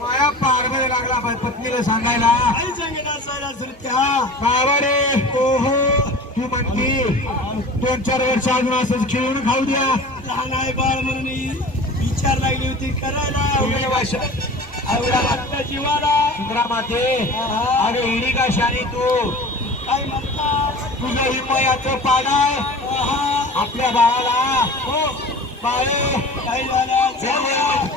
माया पारमध्ये लागला पत्नीला सांगायला. काही सांगितलं ओहो तू म्हणती दोन चार वर्ष अजून असं खेळून खाऊ द्या. लहान आहे बाळ म्हणून विचार लागली होती करायला. जीवाला. सुंदरा माते अरे हिरी का शानी तू? काय म्हणता? तुझं हिमयाचं पाड आपल्या बाळाला. हो. बाळे. काय झालं?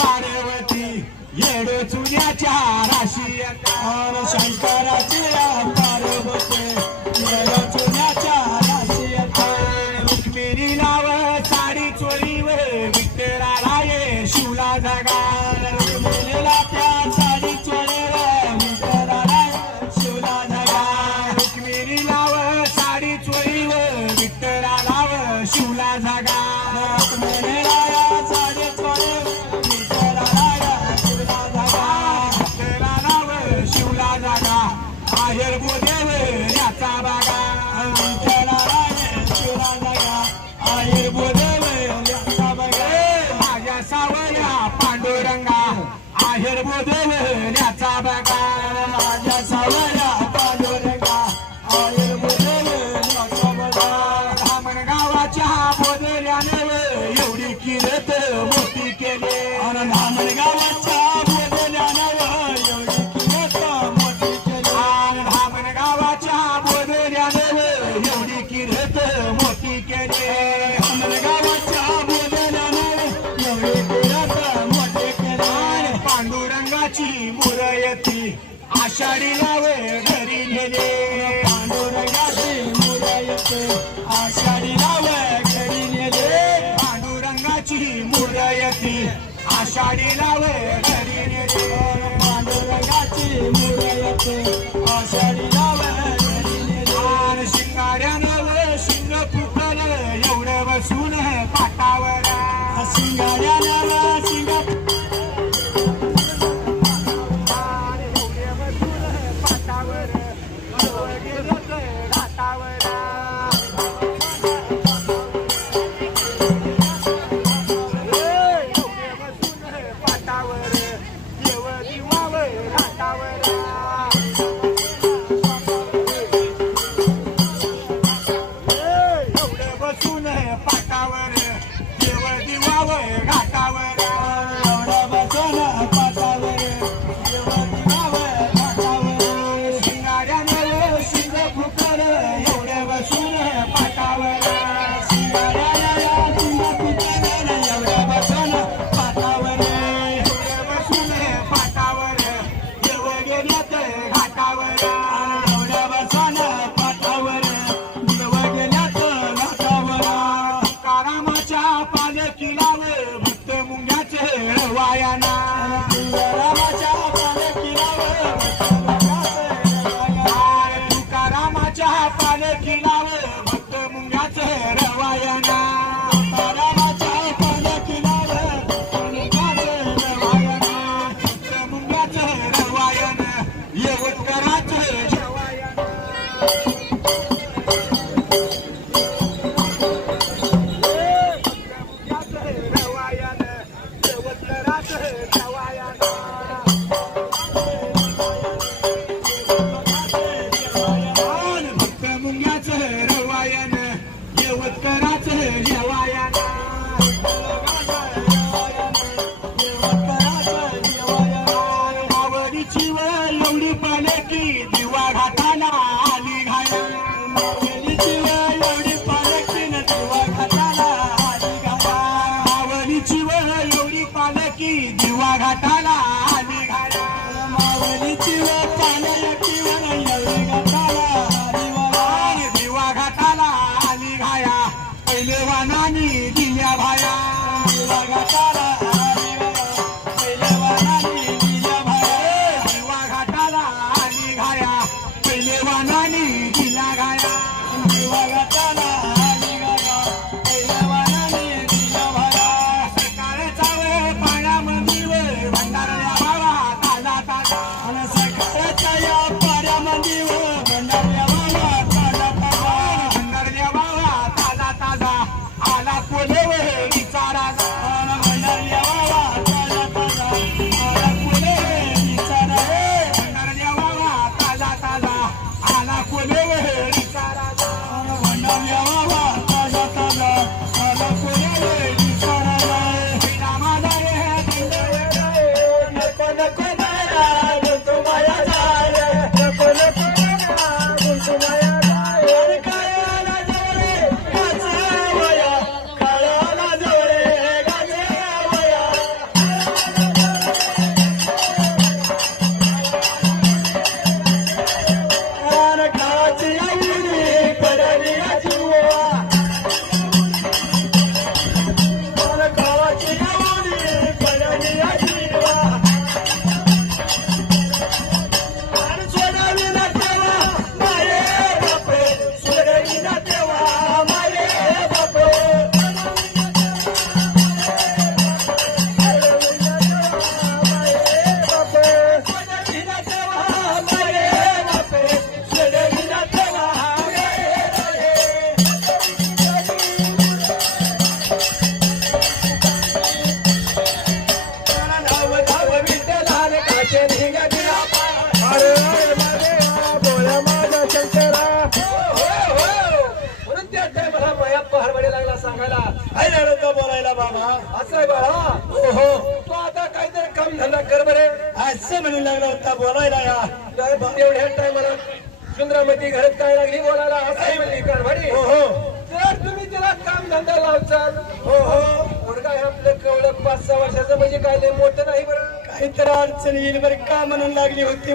पार्वती येडो चुन्याच्या राशी. शंकराची I am ची मुरयती आषाढी लावे घरी नेले. पांडुरंगाची मुरयती आषाढी लावे घरी नेले. पांडुरंगाची मुरयती आषाढी लावे घरी नेले. पांडुरंगाची मुरयती आषाढी लावे घरी नेले. शिंगाऱ्यानं शिंग फुटलं एवढं बसून पाटावर. शिंगाऱ्यानं power. Little हो, हो, हो. बोलायला बाबा. असं बाळा. हो हो तो आता काहीतरी काम धंदा कर बरे. असं म्हणू लागला होता बोलायला या. एवढ्या टायमाला सुंदरामती घरात काय लागली बोलायला? असं म्हणली कारभारी. हो हो जर तुम्ही तिला काम धंदा लावचाल हो हो मुलगा आपलं कवळ पाच सहा वर्षाचं म्हणजे काय मोठं नाही बरं? काहीतरी अडचण येईल का म्हणून लागली होती.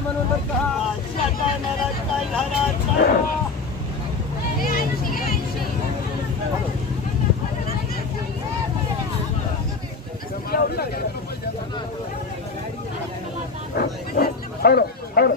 बोल म्हणून बरं का? काय महाराज काय महाराज काय हॅलो हॅलो.